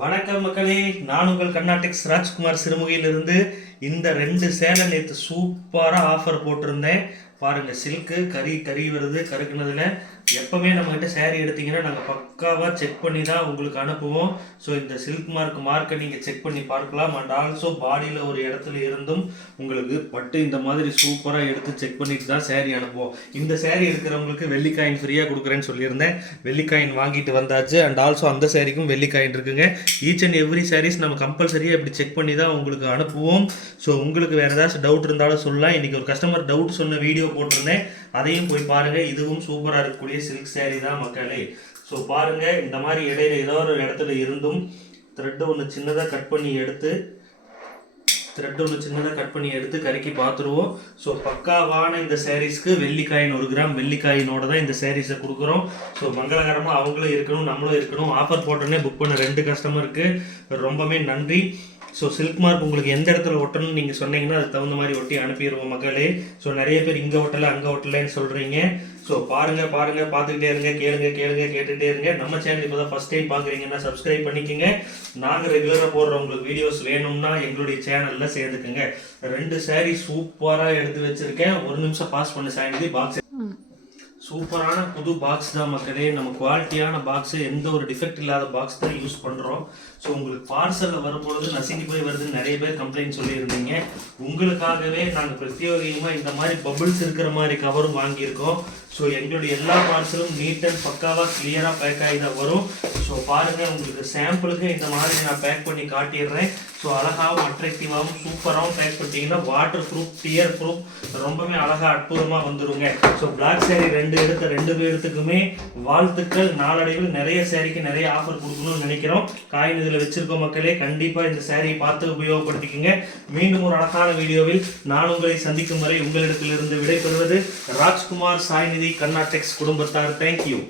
வணக்கம் மக்களே நான் உங்கள் கர்நாடிக்ஸ் ராஜ்குமார் சிறுமுகையிலிருந்து இந்த ரெண்டு சேலை நேற்று சூப்பராக ஆஃபர் போட்டிருந்தேன். பாருங்கள் சில்க்கு கறி கறி வருது கருக்குனதில். எப்பவுமே நம்மகிட்ட சேரீ எடுத்தீங்கன்னா நாங்கள் பக்காவாக செக் பண்ணி தான் உங்களுக்கு அனுப்புவோம். ஸோ இந்த சில்க் மார்க் மார்க்கை நீங்கள் செக் பண்ணி பார்க்கலாம். அண்ட் ஆல்சோ பாடியில் ஒரு இடத்துல இருந்தும் உங்களுக்கு பட்டு இந்த மாதிரி சூப்பராக எடுத்து செக் பண்ணிட்டு தான் சேரீ அனுப்புவோம். இந்த சேரீ எடுக்கிறவங்களுக்கு வெள்ளிக்காயின் ஃப்ரீயாக கொடுக்குறேன்னு சொல்லியிருந்தேன். வெள்ளிக்காயின் வாங்கிட்டு வந்தாச்சு. அண்ட் ஆல்சோ அந்த சேரீக்கும் வெள்ளிக்காயின் இருக்குங்க. ஈச் அண்ட் எவ்ரி சாரீஸ் நம்ம கம்பல்சரியாக இப்படி செக் பண்ணி தான் உங்களுக்கு அனுப்புவோம். ஸோ உங்களுக்கு வேறு ஏதாச்சும் டவுட் இருந்தாலும் சொல்லலாம். இன்றைக்கி ஒரு கஸ்டமர் டவுட் சொன்ன வீடியோ போட்டிருந்தேன். அதையும் போய் பாருங்கள் இதுவும் சூப்பராக இருக்கக்கூடிய சில்க் சேரீ தான் மக்களே. ஸோ பாருங்கள் இந்த மாதிரி இடையில ஏதோ ஒரு இடத்துல இருந்தும் த்ரெட் ஒன்று சின்னதாக கட் பண்ணி எடுத்து த்ரெட் ஒன்று சின்னதாக கட் பண்ணி எடுத்து கருக்கி பார்த்துருவோம். ஸோ பக்காவான இந்த சாரீஸ்க்கு வெள்ளிக்காயின் ஒரு கிராம் வெள்ளிக்காயினோட தான் இந்த சாரீஸை கொடுக்குறோம். ஸோ மங்களகரமாக அவங்களும் இருக்கணும் நம்மளும் இருக்கணும். ஆஃபர் போட்டோன்னே புக் பண்ண ரெண்டு கஸ்டமருக்கு ரொம்பவே நன்றி. ஸோ சில்க் மார்க் உங்களுக்கு எந்த இடத்துல ஒட்டணும்னு நீங்கள் சொன்னீங்கன்னா அதுக்கு தகுந்த மாதிரி ஒட்டி அனுப்பிடுவோம் மக்களே. ஸோ நிறைய பேர் இங்கே ஒட்டலை அங்கே ஒட்டலைன்னு சொல்கிறீங்க ஸோ பாருங்கள் பாருங்கள் பார்த்துக்கிட்டே இருங்க கேளுங்க கேளுங்க கேட்டுகிட்டே இருங்க. நம்ம சேனல் இப்போ தான் ஃபஸ்ட் டைம் பார்க்குறீங்கன்னா சப்ஸ்கிரைப் பண்ணிக்கோங்க. நாங்கள் ரெகுலராக போடுற உங்களுக்கு வீடியோஸ் வேணும்னா எங்களுடைய சேனலில் சேர்ந்துக்குங்க. ரெண்டு சாரீ சூப்பராக எடுத்து வச்சிருக்கேன். ஒரு நிமிஷம் பாஸ் பண்ண சாயந்தி பாக்ஸ் சூப்பரான புது பாக்ஸ் தான் மக்களே. நம்ம குவாலிட்டியான பாக்ஸ் எந்த ஒரு டிஃபெக்ட் இல்லாத பாக்ஸ் தான் யூஸ் பண்ணுறோம் ஸோ உங்களுக்கு பார்சலில் வரும்பொழுது நசுங்கி போய் வருதுன்னு நிறைய பேர் கம்ப்ளைண்ட் சொல்லியிருந்தீங்க. உங்களுக்காகவே நாங்கள் பிரத்யேகமாக இந்த மாதிரி பபுள்ஸ் இருக்கிற மாதிரி கவரும் வாங்கியிருக்கோம். ஸோ எங்களுடைய எல்லா பார்சலும் நீட் அண்ட் பக்காவாக கிளியராக பேக் ஆகி தான் வரும். ஸோ பாருங்கள் உங்களுக்கு சாம்பிளுக்கு இந்த மாதிரி நான் பேக் பண்ணி காட்டிடுறேன். ஸோ அழகாகவும் அட்ராக்டிவாகவும் சூப்பராகவும் பேக் பண்ணிட்டீங்கன்னா வாட்டர் ப்ரூஃப் டியர் ப்ரூஃப் ரொம்பவே அழகாக அற்புதமாக வந்துடுங்க ஸோ பிளாக் சேரீ ரெண்டு ரெண்டு எடுத்த ரெண்டு பேர்த்துக்குமே வாழ்த்துக்கள். நாளடைவில் நிறைய சேரீக்கு நிறைய ஆஃபர் கொடுக்கணும்னு நினைக்கிறோம். காயின் இதில் வச்சிருக்கோம் மக்களே. கண்டிப்பாக இந்த சேரீயை பார்த்து உபயோகப்படுத்திக்கோங்க. மீண்டும் ஒரு அழகான வீடியோவில் நான் உங்களை சந்திக்கும் வரை உங்களிடத்திலிருந்து விடைபெறுவது ராஜ்குமார் சாய்நிதி கர்நாடெக்ஸ் குடும்பத்தார். தேங்க்யூ